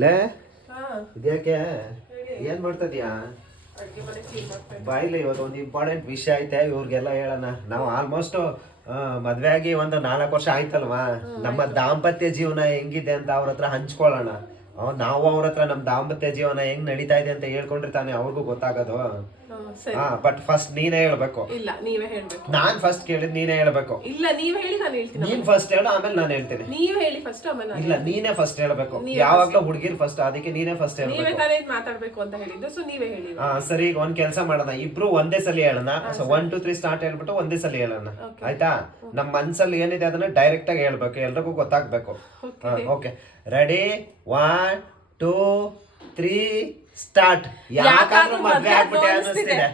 ಲೇ ಹಾ ಇದ್ಯಾಕೆ ಹೇಳಿ. ಏನ್ ಮಾಡ್ತದ್ಯಾ? ಅಡ್ಗೆ ಮನೆ ಕ್ಲೀನ್ ಮಾಡ್ತಾ ಬಾಯಿಲಿ ಇವತ್ತು ಒಂದು ಇಂಪಾರ್ಟೆಂಟ್ ವಿಷಯ ಐತೆ ಇವ್ರಿಗೆಲ್ಲ ಹೇಳೋಣ. ನಾವು ಆಲ್ಮೋಸ್ಟ್ ಮದ್ವೆ ಆಗಿ ಒಂದು 4 ವರ್ಷ ಆಯ್ತಲ್ವಾ. ನಮ್ಮ ದಾಂಪತ್ಯ ಜೀವನ ಹೆಂಗಿದೆ ಅಂತ ಅವ್ರ ಹತ್ರ ಹಂಚ್ಕೊಳ್ಳೋಣ. ನಾವು ಅವ್ರ ಹತ್ರ ನಮ್ ದಾಂಪತ್ಯ ಜೀವನ ಹೆಂಗ್ ನಡೀತಾ ಇದೆ ಅಂತ ಹೇಳ್ಕೊಂಡ್ರೆ ತಾನೇ ಅವ್ರಿಗೂ ಗೊತ್ತಾಗೋದು. ಸರಿ. ಬಟ್ ಫಸ್ಟ್ ನೀನೇ ಹೇಳ್ಬೇಕು. ಇಲ್ಲ ನೀವೇ ಹೇಳ್ಬೇಕು. ನಾನ್ ಫಸ್ಟ್ ಕೇಳಿದ್ ನೀನೇ ಹೇಳ್ಬೇಕು. ಇಲ್ಲ ನೀವ್ ಹೇಳಿ ನಾನು ಹೇಳ್ತೀನಿ. ನೀನ್ ಫಸ್ಟ್ ಹೇಳು, ಆಮೇಲೆ ನಾನು ಹೇಳ್ತೀನಿ. ನೀವ್ ಹೇಳಿ ಫಸ್ಟ್ ಆಮೇಲೆ ನಾನು ಇಲ್ಲ ನೀನೇ ಫಸ್ಟ್ ಹೇಳ್ಬೇಕು. ಯಾವಾಗ್ಲೂ ಹುಡುಗಿರ್ ಫಸ್ಟ್, ಅದಕ್ಕೆ ನೀನೇ ಫಸ್ಟ್ ನೀವೇ ಹೇಳ್ಬೇಕು. ತಾನೇ ಮಾತಾಡ್ಬೇಕು ಅಂತ ಹೇಳಿದ್ದು, ಸೊ ನೀವೇ ಹೇಳಿ. ಸರಿ, ಈಗ ಒಂದ್ ಕೆಲಸ ಮಾಡೋಣ, ಇಬ್ರು ಒಂದೇ ಸಲ ಹೇಳೋಣ. 1 2 3 ಸ್ಟಾರ್ಟ್ ಹೇಳ್ಬಿಟ್ಟು ಒಂದೇ ಸಲ ಹೇಳೋಣ, ಆಯ್ತಾ? ನಮ್ ಮನ್ಸಲ್ಲಿ ಏನಿದೆ ಅದನ್ನ ಡೈರೆಕ್ಟ್ ಆಗಿ ಹೇಳ್ಬೇಕು, ಎಲ್ರಿಗೂ ಗೊತ್ತಾಗ್ಬೇಕು. Okay, ready? 1 2 3 ಸ್ಟಾರ್ಟ್. ಯಾಕಾದ್ರೂ ಮದ್ವೆ ಆಗ್ಬಿಟ್ಟೆ ಅನ್ನಿಸ್ತಿದೆ.